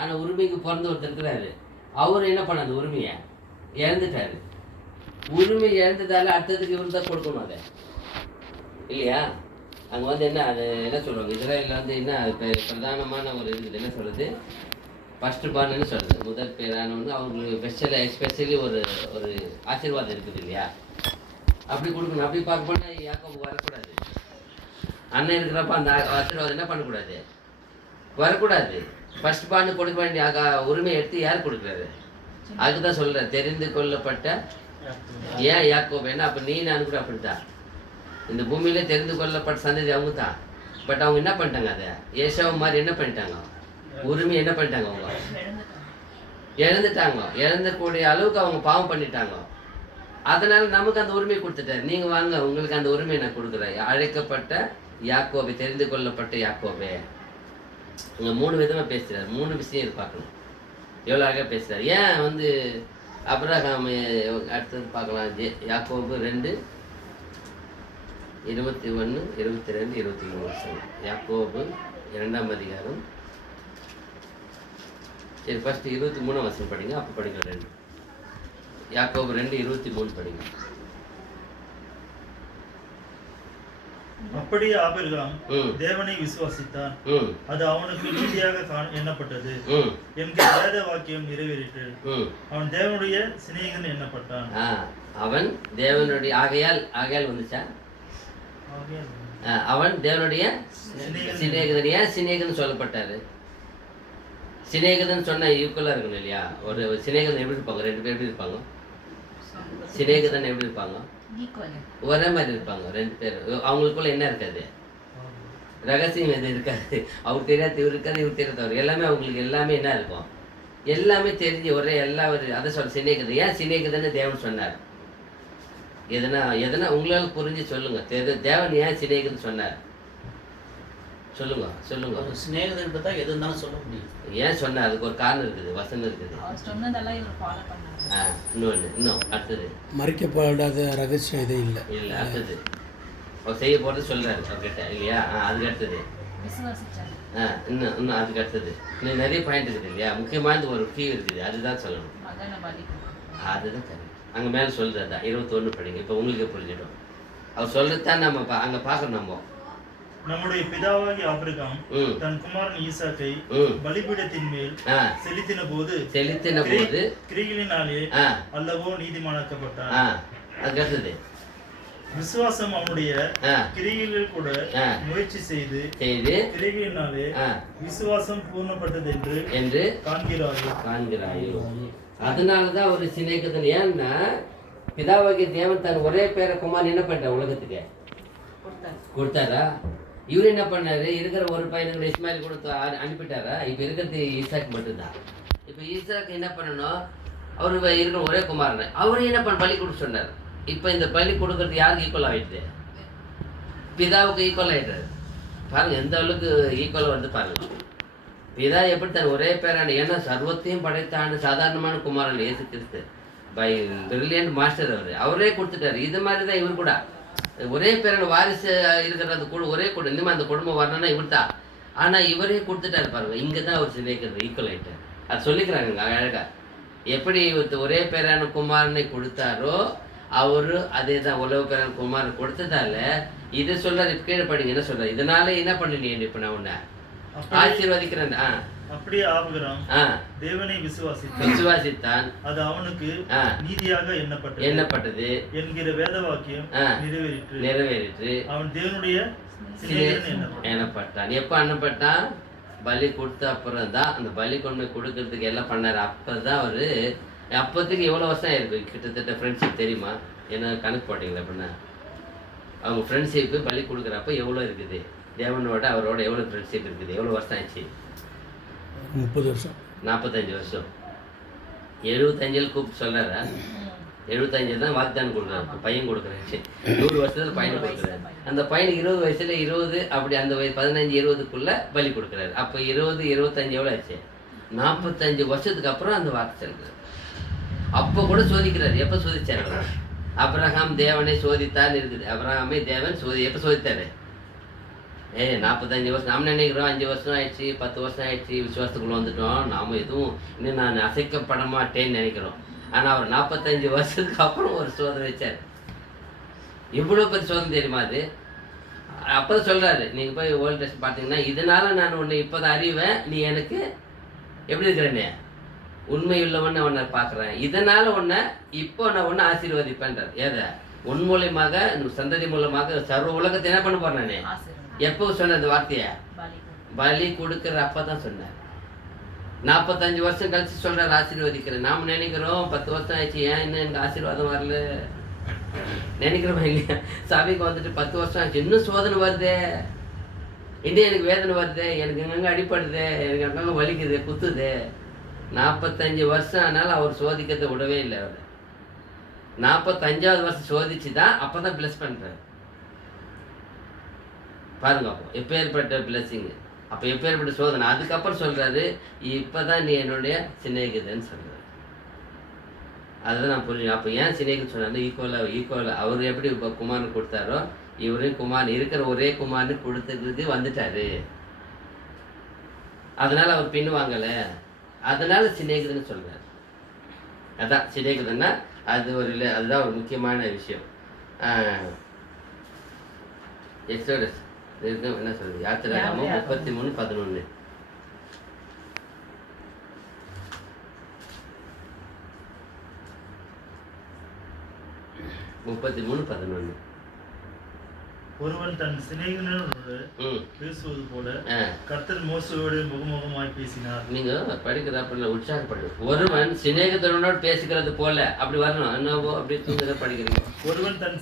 ஆனால் உரிமைக்கு பிறந்து ஒருத்தர் இருக்கிறாரு. அவர் என்ன பண்ண அந்த உரிமையை இழந்துட்டாரு. உரிமை இழந்ததால அடுத்ததுக்கு இவர் தான் கொடுக்கணும் அதை, இல்லையா? அங்கே வந்து என்ன அது என்ன சொல்லுவாங்க இஸ்ரேலில் வந்து என்ன இப்போ பிரதானமான ஒரு இது என்ன சொல்கிறது, ஃபஸ்ட்டு பார்ன்னு சொல்கிறது, முதல் பேரான வந்து அவங்களுக்கு எஸ்பெஷலி ஒரு ஒரு ஆசீர்வாதம் இருக்குது இல்லையா? அப்படி கொடுக்கணும். அப்படி பார்க்க போனால் யாக்கோபு வரக்கூடாது. அண்ணன் இருக்கிறப்ப அந்த ஆசீர்வாதம் என்ன பண்ணக்கூடாது, வரக்கூடாது. ஃபஸ்ட் பார்ன்னு கொடுக்க வேண்டிய உரிமையை எடுத்து யார் கொடுக்குறாரு? அதுதான் சொல்கிறேன், தெரிந்து கொள்ளப்பட்ட ஏன் யாக்கோபு. என்ன அப்போ நீ நான் கூட அப்படித்தான். இந்த பூமியில தெரிந்து கொள்ளப்பட்ட சந்ததி அவங்க தான். பட் அவங்க என்ன பண்ணிட்டாங்க, அதை ஏசாவு மாதிரி என்ன பண்ணிட்டாங்க, உரிமை என்ன பண்ணிட்டாங்க, அவங்க இழந்துட்டாங்க. இழந்தக்கூடிய அளவுக்கு அவங்க பாவம் பண்ணிட்டாங்க. அதனால நமக்கு அந்த உரிமை கொடுத்துட்டாரு. நீங்க வாங்க, உங்களுக்கு அந்த உரிமையை நான் கொடுக்குறேன். அழைக்கப்பட்ட யாக்கோபே, தெரிந்து கொள்ளப்பட்ட யாக்கோபே. இங்க 3 விதமா பேசுறாரு. 3 விஷயம் பார்க்கணும். எவ்வளோ அழகாக பேசுறாரு. ஏன் வந்து அப்ரஹாம் அடுத்தது பார்க்கலாம். யாக்கோபு 2:21, 22, 23 வருஷம். யாக்கோபு 2ஆம் அதிகாரம். சரி, ஃபர்ஸ்ட் 23 வருஷம் படிங்க, அப்போ படிங்க 2. யாக்கோபு 2:23 படிங்க. அப்படியே ஆபிரகாம் தேவனை விசுவாசித்தான், அது அவனுக்கு நீதியாக எண்ணப்பட்டது என்கிற வேத வாக்கியம் நிறைவேறிற்று. அவன் தேவனுடைய சிநேகிதன் எண்ணப்பட்டான். அவன் தேவனுடைய ஆகையால் வந்துச்சா? அவன் தேவனுடைய சிநேகிதன். ஏன் சிநேகிதன் சொல்லப்பட்டாரு? சிநேகிதன் சொன்ன ஈக்குவலா இருக்கணும் இல்லையா? ஒரு சிநேகிதன் எப்படி இருப்பாங்க? 2 பேர் எப்படி இருப்பாங்க? சிநேகிதன் எப்படி இருப்பாங்க? ஒரே மாதிரி இருப்பாங்க 2 பேர். அவங்களுக்குள்ள என்ன இருக்காது, ரகசியம் எது இருக்காது. அவர் தெரியாது, இவர் இருக்காது, இவர் தெரியாது. அவர் எல்லாமே அவங்களுக்கு எல்லாமே என்ன இருக்கும், எல்லாமே தெரிஞ்சு ஒரே எல்லா ஒரு அதை சொல்ல சிநேகிதன். ஏன் சிநேகிதன்னு தேவன் சொன்னார்? எதனா உங்களால் புரிஞ்சு சொல்லுங்க. தேவன் ஏன் சிநேகிதன் சொன்னார்? சொல்லுங்க. ஒரு சிநேகிதன் தான் எது இருந்தாலும் சொல்ல முடியும். ஏன் சொன்னார்? அதுக்கு ஒரு காரணம் இருக்குது, வசனம் இருக்குது. இன்னும் அடுத்தது மறைக்கப்படாத ரகசியம் எதுவும் இல்லை. அடுத்தது அவர் செய்ய போறது சொல்றாரு அவர்கிட்ட, இல்லையா? அதுக்கு அடுத்தது இன்னும் அதுக்கு அடுத்தது இன்னும் நிறைய பாயிண்ட் இருக்குது இல்லையா? முக்கியமானது ஒரு கீ இருக்குது, அதுதான் சொல்லணும். அதுதான் சரி. அங்கே மேலே சொல்றதா 21 படிங்க. இப்போ உங்களுக்கு புரிஞ்சிடும். அவர் சொல்றதுதான் நம்ம அங்கே பார்க்கணும். நம்முடைய பிதாவாகி ஆபிரகாம் தன் குமாரன் ஈசாக்கை பலிபீடத்தின் மேல் செலுத்தின போது கிரிகளினாலே அல்லவோ நீதிமானாக்கப்பட்டான். அதுக்கடுத்தது விசுவாசம் அவனுடைய கிரிகளில் கூட முயற்சி செய்து கிரிகளினாலே விசுவாசம் பூர்ணப்பட்டது என்று காண்கிறாயோ. அதனாலதான் ஒரு சிநேகிதன். ஏன்னா பிதாவாகிய தேவன் தன் ஒரே பேர குமாரன் என்ன பண்ணிட்டார், உலகத்துக்கு கொடுத்தாரா? இவர் என்ன பண்ணாரு, இருக்கிற ஒரு பையனுக்கு இஸ்மாயில் கொடுத்து அனுப்பிட்டாரா? இப்போ இருக்கிறது ஈசாக்கு மட்டும்தான். இப்போ ஈசாக்கு என்ன பண்ணணும், அவரு இருக்கிற ஒரே குமாரனை அவரு என்ன பண்ண பலி கொடுக்க சொன்னார். இப்போ இந்த பலி கொடுக்கறது யாருக்கு ஈக்குவல் ஆகிடுது? பிதாவுக்கு ஈக்குவல் ஆகிடுறாரு. பாருங்க எந்த அளவுக்கு ஈக்குவல் வந்து பாருங்க. பிதா எப்படி தன் ஒரே பேரான, ஏன்னா சர்வத்தையும் படைத்தான சாதாரணமான குமாரன் இயேசு கிறிஸ்து, பை பிரில்லியன்ட் மாஸ்டர் அவரே கொடுத்துட்டாரு. இது மாதிரி தான் இவர் கூட ஒரே பேரான வாரிசு இருக்கிறது கூட ஒரே கூட இந்த மாதிரி அந்த குடும்பம் வரணும்னா இவர் தான். ஆனால் இவரே கொடுத்துட்டாரு பாருங்க. இங்கே தான் அவர் சிநேகிதர் ஈக்குவல் ஆகிட்டார். அது சொல்லிக்கிறாங்க அழகா. எப்படி ஒரே பேரான குமாரனை கொடுத்தாரோ அவரு அதே தான் உலக பேரான குமாரன் கொடுத்ததால இதை சொல்றாரு. கீழே படிங்க என்ன சொல்றாரு, இதனால என்ன பண்ணினீங்க, இப்போ நான் உன்னை ஆசீர்வதிக்கிறேன். அப்படியே ஆபிரகாம் தேவனை விசுவாசித்தான், அது அவனுக்கு நீதியாக எண்ணப்பட்டது என்கிற வேத வாக்கியம் நிறைவேறிற்று. அவன் தேவனுடைய எண்ணப்பட்டான். எப்ப அண்ணப்பட்டான்? பலி கொடுத்த அப்புறம் தான். அந்த பலி கொண்டு கொடுக்கறதுக்கு எல்லாம் பண்ணாரு. அப்பதான் அவரு அப்போதைக்கு எவ்வளோ வருஷம் ஆயிருக்கு கிட்டத்தட்ட ஃப்ரெண்ட்ஷிப் தெரியுமா? என்ன கணக்கு போட்டிங்களா? அப்படின்னா அவங்க ஃப்ரெண்ட்ஷிப்பு பலி கொடுக்குறப்ப எவ்வளோ இருக்குது, தேவனோட அவரோட எவ்வளோ ஃப்ரெண்ட்ஷிப் இருக்குது, எவ்வளோ வருஷம் ஆயிடுச்சு? 30 வருஷம், 45 வருஷம். 75 கூப்பிட்டு சொல்கிறாரா? 75 தான் வாக்குதானம் கொடுக்குறாரு, பையன் கொடுக்குறாரு. 100 வருஷத்துல பையனை கொடுக்குறாரு. அந்த பையனுக்கு 20 வயசுல 20 அப்படி அந்த 15-20க்குள்ள பலி கொடுக்குறாரு. அப்போ 20-25 எவ்வளோ ஆச்சு? 45 வருஷத்துக்கு அப்புறம் அந்த வாக்கு செல்கிறார். அப்போ கூட சோதிக்கிறார். எப்போ சோதிச்சார்? அப்ரஹாம் தேவனை சோதித்தான்னு இருக்குது. அப்ரஹாமே தேவன் எப்போ சோதித்தாரு? 45 வருஷம் நாம் நினைக்கிறோம் 5 வருஷம் ஆயிடுச்சு 10 வருஷம் ஆயிடுச்சு விசுவாசத்துக்குள்ள வந்துட்டோம், நாம் எதுவும் இன்னும் நான் அசைக்கப்பட மாட்டேன்னு நினைக்கிறோம். ஆனால் அவர் 45 வருஷத்துக்கு அப்புறம் ஒரு சோதனை வச்சார். இவ்வளோ பெரிய சோதனை தெரியுமா அது? அப்போ சொல்கிறாரு, நீங்கள் போய் ஓல்ட் டெஸ்ட் பார்த்தீங்கன்னா, இதனால் நான் உன்னை இப்போ தான் அறிவேன், நீ எனக்கு எப்படி இருக்கிறேனே உண்மை உள்ளவன்னு உன்னை பார்க்குறேன், இதனால் உன்னை இப்போ நான் ஒன்று ஆசீர்வதிப்பேன்றார். ஏதை உன் மூலியமாக சந்ததி மூலமாக சர்வ உலகத்தை என்ன பண்ண போகிறேன் நான்? எப்போ சொன்ன அந்த வார்த்தையை? பலி கொடுக்குற அப்போ தான் சொன்னார். 45 வருஷம் கழிச்சு சொல்கிறார் ஆசீர்வதிக்கிறேன். நாம் நினைக்கிறோம் 10 வருஷம் ஆயிடுச்சு, ஏன் இன்னும் எனக்கு ஆசீர்வாதம் வரல நினைக்கிறோமா இல்லையா? சபைக்கு வந்துட்டு 10 வருஷம் ஆச்சு, இன்னும் சோதனை வருதே, இன்னும் எனக்கு வேதனை வருது, எனக்கு எங்கெங்கே அடிப்படுது, எனக்கு எங்கெங்கே வலிக்குது குத்துது. 45 வருஷம் ஆனாலும் அவர் சோதிக்கிறத விடவே இல்லை. அவர் 45வது வருஷம் சோதிச்சு தான் அப்போ தான் பிளஸ் பண்ணுறாரு. பாருங்க, அப்போ எப்பேற்பட்ட பிளஸ்ஸிங்கு, அப்போ எப்பேற்பட்ட சோதனை. அதுக்கப்புறம் சொல்கிறாரு, இப்போ தான் நீ என்னுடைய சிநேகிதன்னு சொல்கிறார். அதுதான் நான் புரிஞ்சு. அப்போ ஏன் சிநேகிதன் சொன்னார்? ஈக்குவலாக அவர் எப்படி இப்போ குமாரன் கொடுத்தாரோ இவரையும் குமாரன் இருக்கிற ஒரே குமாரனு கொடுத்துருக்கு வந்துட்டாரு. அதனால் அவர் பின் வாங்கலை, அதனால சிநேகிதன்னு சொல்கிறார். அதான் சிநேகிதன்னா அது ஒரு இல்லை, அதுதான் ஒரு முக்கியமான விஷயம். எக்ஸோடஸ் என்ன சொல்றது? யாத்திராகமம் 33:11. 33:11. ஒருவன் தன் சிநேகிதனோடு பேசுவது போல கர்த்தர் மோசேயோடு முகமுகமாய் பேசினார். நீங்க படிக்கிறப்ப உற்சாகப்படுது. ஒருவன் சிநேகிதனோடு பேசுகிறது போல அப்படி வரணும். என்னவோ அப்படி படிக்கிறீங்க. ஒருவன் தன்